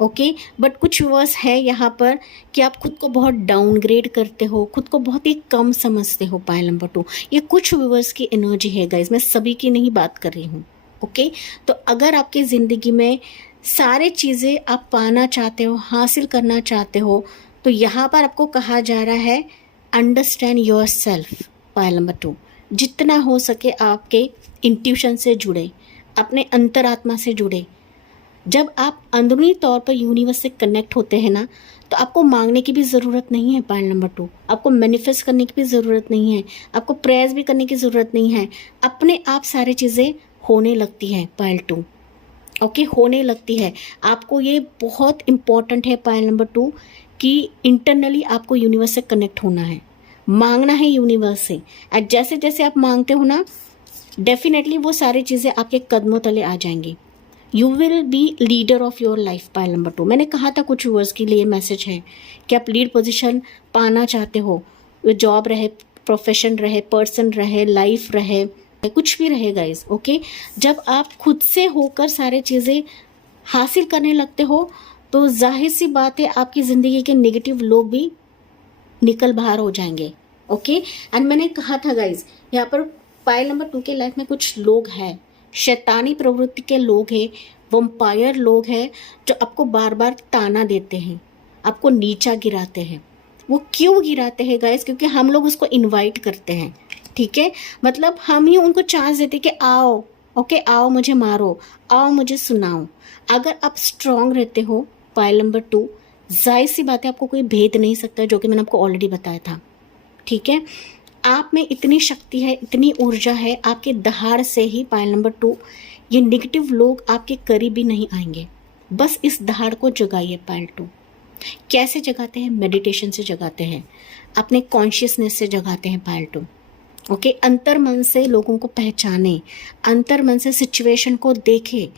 ओके, बट कुछ व्यूअर्स है यहाँ पर कि आप खुद को बहुत डाउनग्रेड करते हो, खुद को बहुत ही कम समझते हो पायल नंबर 2। ये कुछ व्यूअर्स की एनर्जी है गाइज, मैं सभी की नहीं बात कर रही हूँ। ओके, तो अगर आपकी ज़िंदगी में सारे चीज़ें आप पाना चाहते हो, हासिल करना चाहते हो, तो यहाँ पर आपको कहा जा रहा है understand your self Payal number 2। जितना हो सके आपके इंट्यूशन से जुड़े, अपने अंतरात्मा से जुड़े। जब आप अंदरूनी तौर पर यूनिवर्स से कनेक्ट होते हैं ना, तो आपको मांगने की भी ज़रूरत नहीं है पायल नंबर 2, आपको मैनिफेस्ट करने की भी ज़रूरत नहीं है, आपको प्रेयर्स भी करने की ज़रूरत नहीं है। अपने आप सारी चीज़ें होने लगती हैं पायल 2। ओके, होने लगती है। आपको ये बहुत इम्पॉर्टेंट है पायल नंबर 2 कि इंटरनली आपको यूनिवर्स से कनेक्ट होना है, मांगना है यूनिवर्स से। और जैसे जैसे आप मांगते हो ना, डेफिनेटली वो सारी चीज़ें आपके कदमों तले आ जाएंगी। You will B leader of your life Payal number 2। मैंने कहा था कुछ व्यूअर्स के लिए मैसेज है कि आप लीड पोजीशन पाना चाहते हो, जॉब रहे, प्रोफेशन रहे, पर्सन रहे, लाइफ रहे, कुछ भी रहे गाइस। ओके, जब आप खुद से होकर सारी चीज़ें हासिल करने लगते हो, तो जाहिर सी बात है आपकी ज़िंदगी के नेगेटिव लोग भी निकल बाहर हो जाएंगे। ओके, एंड मैंने कहा था गाइस, यहाँ पर पायल नंबर 2 के लाइफ में कुछ लोग हैं, शैतानी प्रवृत्ति के लोग हैं, वम्पायर लोग हैं, जो आपको बार बार ताना देते हैं, आपको नीचा गिराते हैं। वो क्यों गिराते हैं गाइस? क्योंकि हम लोग उसको इनवाइट करते हैं, ठीक है। मतलब हम ही उनको चांस देते कि आओ, ओके, आओ मुझे मारो, आओ मुझे सुनाओ। अगर आप स्ट्रांग रहते हो पायल नंबर 2, जाहिर सी बात है आपको कोई भेद नहीं सकता, जो कि मैंने आपको ऑलरेडी बताया था। ठीक है, आप में इतनी शक्ति है, इतनी ऊर्जा है, आपके दहाड़ से ही पायल नंबर 2 ये नेगेटिव लोग आपके करीब भी नहीं आएंगे। बस इस दहाड़ को जगाइए पायल 2। कैसे जगाते हैं? मेडिटेशन से जगाते हैं, अपने कॉन्शियसनेस से जगाते हैं पायल 2। ओके, अंतर मन से लोगों को पहचाने, अंतर मन से सिचुएशन को देखे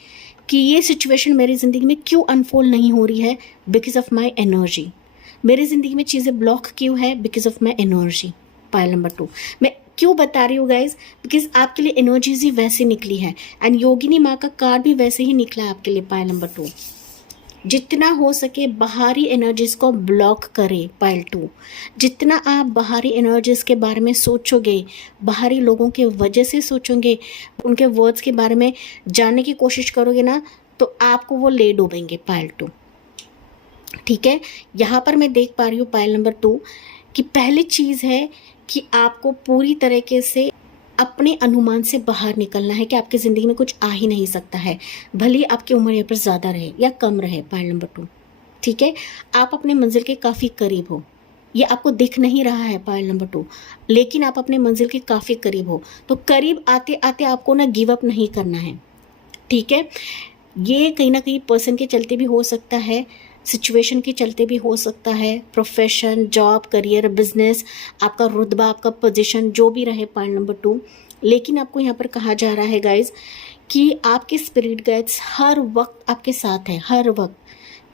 कि ये सिचुएशन मेरी ज़िंदगी में क्यों अनफोल्ड नहीं हो रही है, बिकॉज ऑफ माई एनर्जी। मेरी ज़िंदगी में चीज़ें ब्लॉक क्यों है, because of my energy. Payal number 2 मैं क्यों बता रही हूँ गाइज, बिकॉज आपके लिए एनर्जीज ही वैसी निकली है, एंड योगिनी माँ का कार्ड भी वैसे ही निकला है आपके लिए पायल नंबर 2। जितना हो सके बाहरी एनर्जीज को ब्लॉक करें पायल 2। जितना आप बाहरी एनर्जीज के बारे में सोचोगे, बाहरी लोगों के वजह से सोचोगे, उनके वर्ड्स के बारे में जानने की कोशिश करोगे ना, तो आपको वो ले डूबेंगे पायल 2। ठीक है, यहाँ पर मैं देख पा रही हूँ पायल नंबर 2 कि पहली चीज़ है कि आपको पूरी तरीके से अपने अनुमान से बाहर निकलना है कि आपकी ज़िंदगी में कुछ आ ही नहीं सकता है, भले ही आपकी उम्र यहाँ पर ज़्यादा रहे या कम रहे पायल नंबर 2। ठीक है, आप अपने मंजिल के काफ़ी करीब हो, ये आपको दिख नहीं रहा है पायल नंबर 2, लेकिन आप अपने मंजिल के काफ़ी करीब हो। तो करीब आते आते आपको ना गिव अप नहीं करना है। ठीक है, ये कहीं ना कहीं पर्सन के चलते भी हो सकता है, सिचुएशन के चलते भी हो सकता है, प्रोफेशन, जॉब, करियर, बिजनेस, आपका रुतबा, आपका पोजीशन जो भी रहे पायल नंबर 2। लेकिन आपको यहाँ पर कहा जा रहा है गाइज कि आपके स्पिरिट गाइड्स हर वक्त आपके साथ हैं, हर वक्त।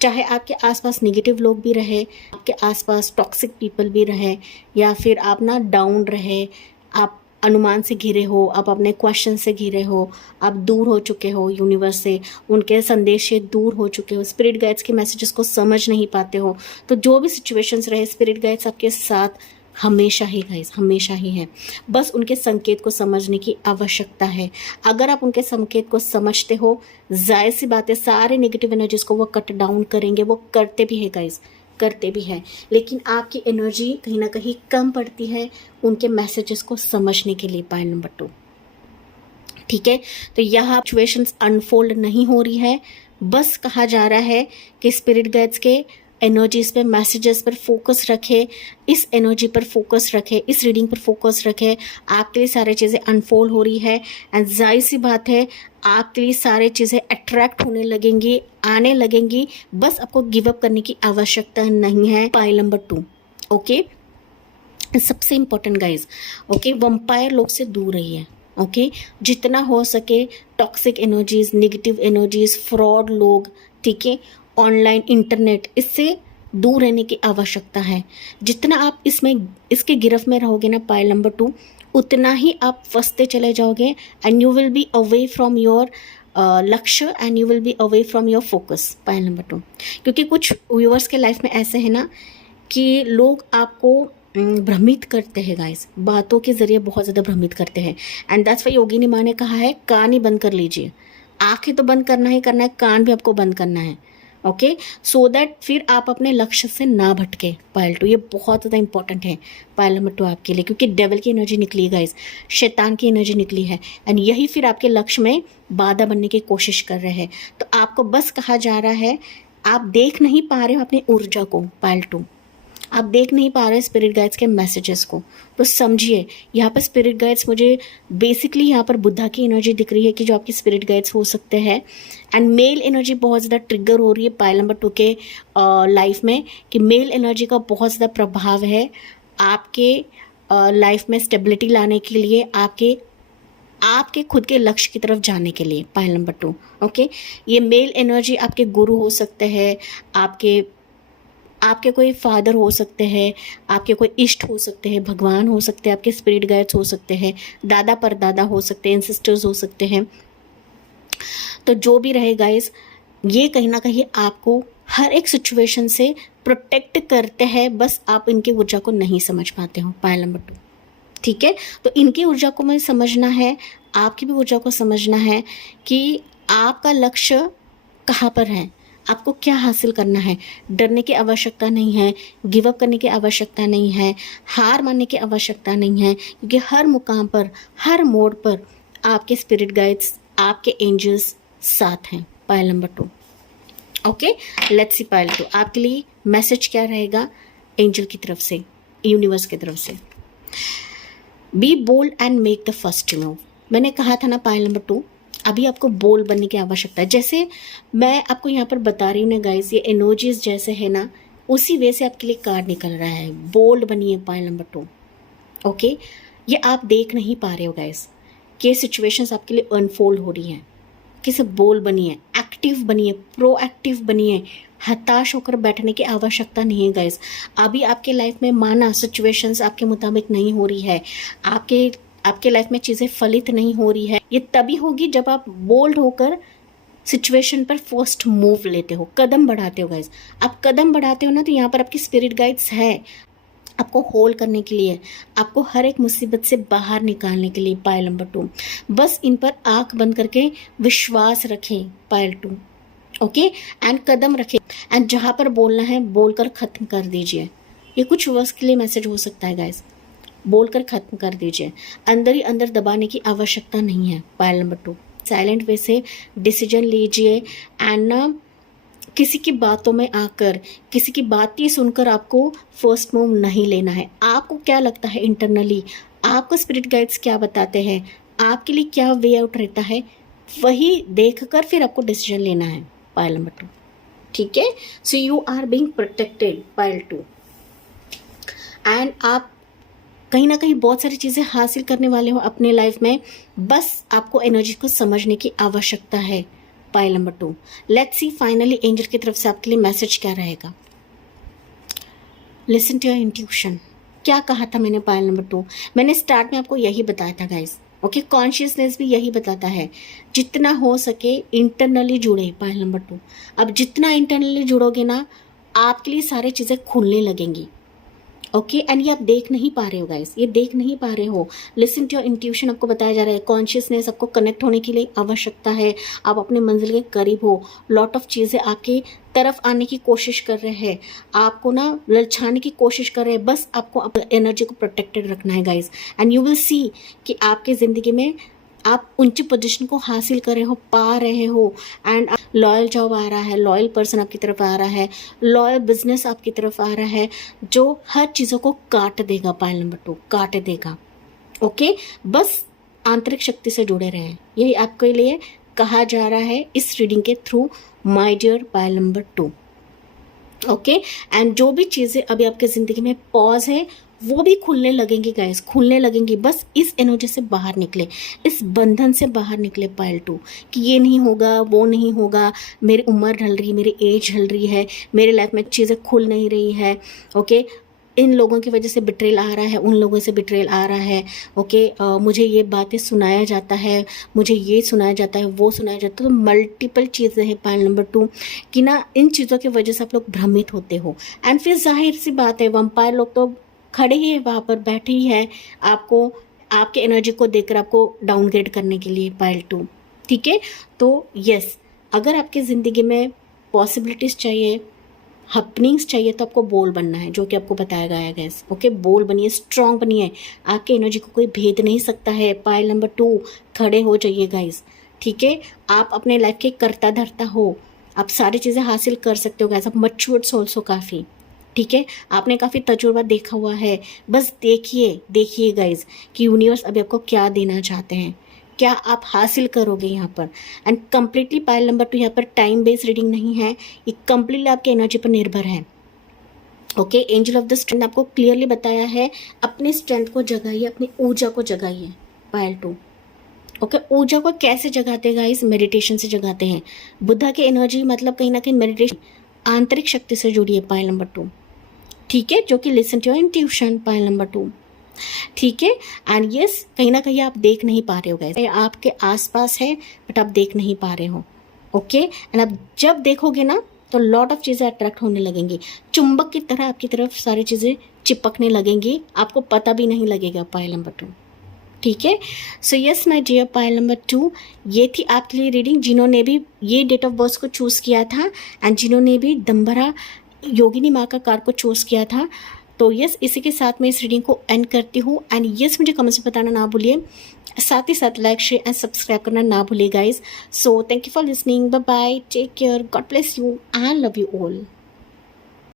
चाहे आपके आसपास नेगेटिव लोग भी रहे, आपके आसपास टॉक्सिक पीपल भी रहे, या फिर आप ना डाउन रहे, आप अनुमान से घिरे हो, आप अपने क्वेश्चन से घिरे हो, आप दूर हो चुके हो यूनिवर्स से, उनके संदेश से दूर हो चुके हो, स्पिरिट गाइड्स के मैसेजेस को समझ नहीं पाते हो, तो जो भी सिचुएशंस रहे, स्पिरिट गाइड्स आपके साथ हमेशा ही गाइस, हमेशा ही है। बस उनके संकेत को समझने की आवश्यकता है। अगर आप उनके संकेत को समझते हो, जाहिर सी बात है सारे नेगेटिव एनर्जीज को वो कट डाउन करेंगे, वो करते भी है गाइस, करते भी हैं। लेकिन आपकी एनर्जी कहीं ना कहीं कम पड़ती है उनके मैसेजेस को समझने के लिए पायल नंबर 2। ठीक है, तो यहाँ सिचुएशंस अनफोल्ड नहीं हो रही है, बस कहा जा रहा है कि स्पिरिट गाइड्स के एनर्जीज पे, मैसेजेस पर फोकस रखे, इस एनर्जी पर फोकस रखे, इस रीडिंग पर फोकस रखे। आपके लिए सारी चीज़ें अनफोल्ड हो रही है, एंड जाहिर सी बात है आपके लिए सारी चीज़ें अट्रैक्ट होने लगेंगी, आने लगेंगी। बस आपको गिव अप करने की आवश्यकता नहीं है पायल नंबर 2। ओके, सबसे इम्पोर्टेंट गाइज, ओके, वंपायर लोग से दूर रहिए। ओके, जितना हो सके toxic energies, negative energies, fraud लोग, ठीक है, ऑनलाइन इंटरनेट, इससे दूर रहने की आवश्यकता है। जितना आप इसके गिरफ्त में रहोगे ना पायल नंबर 2, उतना ही आप फंसते चले जाओगे, and you will be away from your लक्ष्य, and you will be away from your focus pile number 2। क्योंकि कुछ व्यूअर्स के लाइफ में ऐसे है ना कि लोग आपको भ्रमित करते हैं गाइस, बातों के जरिए बहुत ज़्यादा भ्रमित करते हैं, एंड दैट्स वाई योगिनी माँ ने कहा है कान ही बंद कर लीजिए। आंखें तो बंद करना ही करना है, कान भी आपको बंद करना है। ओके, सो दैट फिर आप अपने लक्ष्य से ना भटके पायल 2। ये बहुत ज़्यादा इंपॉर्टेंट है पायल नंबर 2 आपके लिए, क्योंकि डेविल की एनर्जी निकली है गाइस, शैतान की एनर्जी निकली है, एंड यही फिर आपके लक्ष्य में बाधा बनने की कोशिश कर रहे हैं। तो आपको बस कहा जा रहा है, आप देख नहीं पा रहे हो अपनी ऊर्जा को पायल 2, आप देख नहीं पा रहे स्पिरिट गाइड्स के मैसेजेस को, तो समझिए यहाँ पर स्पिरिट गाइड्स, मुझे बेसिकली यहाँ पर बुद्धा की एनर्जी दिख रही है कि जो आपके स्पिरिट गाइड्स हो सकते हैं, एंड मेल एनर्जी बहुत ज़्यादा ट्रिगर हो रही है पायल नंबर 2 के लाइफ में, कि मेल एनर्जी का बहुत ज़्यादा प्रभाव है आपके लाइफ में स्टेबिलिटी लाने के लिए, आपके खुद के लक्ष्य की तरफ जाने के लिए पायल नंबर 2। ओके, ये मेल एनर्जी आपके गुरु हो सकते हैं, आपके कोई फादर हो सकते हैं, आपके कोई इष्ट हो सकते हैं, भगवान हो सकते हैं, आपके स्पिरिट गाइड्स हो सकते हैं, दादा परदादा हो सकते हैं, एंसेस्टर्स हो सकते हैं। तो जो भी रहे गाइस, ये कहीं ना कहीं आपको हर एक सिचुएशन से प्रोटेक्ट करते हैं, बस आप इनकी ऊर्जा को नहीं समझ पाते हो पायल नंबर 2। ठीक है, तो इनकी ऊर्जा को मुझे समझना है, आपकी भी ऊर्जा को समझना है कि आपका लक्ष्य कहाँ पर है, आपको क्या हासिल करना है। डरने की आवश्यकता नहीं है, गिव अप करने की आवश्यकता नहीं है, हार मानने की आवश्यकता नहीं है, क्योंकि हर मुकाम पर, हर मोड़ पर आपके स्पिरिट गाइड्स, आपके एंजल्स साथ हैं पायल number 2। Okay, let's C pile 2 आपके लिए मैसेज क्या रहेगा एंजल की तरफ से, यूनिवर्स की तरफ से। Be bold and make the first move. मैंने कहा था ना पाइल नंबर 2, अभी आपको बोल्ड बनने की आवश्यकता है। जैसे मैं आपको यहाँ पर बता रही हूँ ना गाइस, ये एनर्जीज जैसे है ना, उसी वे से आपके लिए कार्ड निकल रहा है। बोल्ड बनिए पाइल नंबर 2। ओके, ये आप देख नहीं पा रहे हो गाइस कि सिचुएशंस आपके लिए अनफोल्ड हो रही हैं। किसे बोल्ड बनिए, एक्टिव बनिए, प्रोएक्टिव बनिए। हताश होकर बैठने की आवश्यकता नहीं है गाइस। अभी आपके लाइफ में माना सिचुएशंस आपके मुताबिक नहीं हो रही है, आपके लाइफ में चीज़ें फलित नहीं हो रही है, ये तभी होगी जब आप बोल्ड होकर सिचुएशन पर फर्स्ट मूव लेते हो, कदम बढ़ाते हो गाइस। आप कदम बढ़ाते हो ना, तो यहाँ पर आपकी स्पिरिट गाइड्स है आपको होल्ड करने के लिए, आपको हर एक मुसीबत से बाहर निकालने के लिए। पाइल नंबर 2, बस इन पर आंख बंद करके विश्वास रखें पाइल 2। ओके, एंड कदम रखें, एंड जहाँ पर बोलना है बोलकर ख़त्म कर दीजिए। ये कुछ वर्ड्स के लिए मैसेज हो सकता है गाइस, बोलकर ख़त्म कर दीजिए। अंदर ही अंदर दबाने की आवश्यकता नहीं है पाइल नंबर 2। साइलेंट वे से डिसीजन लीजिए, एंड ना किसी की बातों में आकर, किसी की बातें सुनकर आपको फर्स्ट मूव नहीं लेना है। आपको क्या लगता है इंटरनली, आपको स्पिरिट गाइड्स क्या बताते हैं, आपके लिए क्या वे आउट रहता है, वही देखकर फिर आपको डिसीजन लेना है पाइल नंबर 2। ठीक है, so you are being protected pile 2, and आप कहीं ना कहीं बहुत सारी चीज़ें हासिल करने वाले हो अपने लाइफ में। बस आपको एनर्जी को समझने की आवश्यकता है pile number 2। Let's see finally angel की तरफ से आपके लिए मैसेज क्या रहेगा। Listen to your intuition. क्या कहा था मैंने पाइल नंबर 2? मैंने स्टार्ट में आपको यही बताया था गाइस। ओके, कॉन्शियसनेस भी यही बताता है, जितना हो सके इंटरनली जुड़े पाइल नंबर 2। अब जितना इंटरनली जुड़ोगे ना, आपके लिए सारी चीज़ें खुलने लगेंगी। ओके, एंड ये आप देख नहीं पा रहे हो गाइस, ये देख नहीं पा रहे हो। लिसन टू योर इंट्यूशन आपको बताया जा रहा है। कॉन्शियसनेस आपको कनेक्ट होने के लिए आवश्यकता है। आप अपने मंजिल के करीब हो, लॉट ऑफ चीज़ें आपके तरफ आने की कोशिश कर रहे हैं, आपको ना ललचाने की कोशिश कर रहे हैं। बस आपको एनर्जी को प्रोटेक्टेड रखना है guys, and you will see कि आपके ज़िंदगी में आप ऊंची पोजीशन को हासिल कर रहे हो, पा रहे हो, एंड लॉयल जॉब आ रहा है, लॉयल पर्सन आपकी तरफ आ रहा है, लॉयल बिजनेस आपकी तरफ आ रहा है, जो हर चीज़ों को काट देगा पाइल नंबर 2, काट देगा। ओके, बस आंतरिक शक्ति से जुड़े रहें, यही आपके लिए कहा जा रहा है इस रीडिंग के through my dear pile number 2। Okay, and जो भी चीज़ें अभी आपके ज़िंदगी में पॉज है, वो भी खुलने लगेंगी गाइस, खुलने लगेंगी। बस इस एनर्जी से बाहर निकले, इस बंधन से बाहर निकले पाइल 2, कि ये नहीं होगा, वो नहीं होगा, मेरी उम्र ढल रही है, मेरी एज ढल रही है, मेरे लाइफ में चीज़ें खुल नहीं रही है। ओके, इन लोगों की वजह से बिट्रेल आ रहा है, उन लोगों से बिट्रेल आ रहा है। ओके, मुझे ये बातें सुनाया जाता है, मुझे ये सुनाया जाता है, वो सुनाया जाता है। तो मल्टीपल चीज़ें हैं पाइल नंबर 2 कि ना, इन चीज़ों की वजह से आप लोग भ्रमित होते हो। एंड फिर जाहिर सी बात है, वंपायर लोग तो खड़े ही है वहाँ पर, बैठे ही है आपको, आपके एनर्जी को देखकर आपको डाउनग्रेड करने के लिए पाइल 2। ठीक है, तो यस, अगर आपकी ज़िंदगी में पॉसिबिलिटीज़ चाहिए, हैपनिंग्स चाहिए, तो आपको बोल बनना है, जो कि आपको बताया गया है गैस। ओके, बोल बनिए, स्ट्रॉन्ग बनिए, आपके एनर्जी को कोई भेद नहीं सकता है। पाइल नंबर 2, खड़े हो जाइए गाइस। ठीक है, आप अपने लाइफ के कर्ता धर्ता हो, आप सारी चीज़ें हासिल कर सकते हो गाइस। आप मैच्योर्ड सोल्स हो काफ़ी। ठीक है, आपने काफ़ी तजुर्बा देखा हुआ है। बस देखिए गाइज कि यूनिवर्स अभी आपको क्या देना चाहते हैं, क्या आप हासिल करोगे यहाँ पर। एंड कम्प्लीटली पाइल नंबर 2 यहाँ पर टाइम बेस्ड रीडिंग नहीं है, ये कम्प्लीटली आपके एनर्जी पर निर्भर है। Okay, angel of the strength आपको क्लियरली बताया है, अपनी स्ट्रेंथ को जगाइए, अपनी ऊर्जा को जगाइए पाइल 2। ओके, ऊर्जा को कैसे जगाते हैं गाइस? मेडिटेशन से जगाते हैं। बुद्धा की एनर्जी मतलब कहीं ना कहीं मेडिटेशन, आंतरिक शक्ति से जुड़ी है पाइल नंबर 2। ठीक है, जो कि listen to your intuition pile number 2। ठीक है, एंड यस, कहीं ना कहीं आप देख नहीं पा रहे हो गाइस, आपके आसपास है बट आप देख नहीं पा रहे हो। ओके, एंड आप जब देखोगे ना, तो लॉट ऑफ चीज़ें अट्रैक्ट होने लगेंगी, चुंबक की तरह आपकी तरफ सारी चीज़ें चिपकने लगेंगी, आपको पता भी नहीं लगेगा पाइल नंबर 2। ठीक है, so yes my dear pile number 2, ये थी आपके लिए रीडिंग। जिन्होंने भी ये डेट ऑफ बर्थ को चूज़ किया था, एंड जिन्होंने भी दम्बरा योगिनी माँ का कार्ड को चूज़ किया था, तो यस, इसी के साथ मैं इस रीडिंग को एंड करती हूँ। एंड यस, मुझे कमेंट्स में बताना ना भूलिए, साथ ही साथ लाइक शेयर एंड सब्सक्राइब करना ना भूलिए guys. So thank you for listening, bye bye, take care, God bless you and love you all.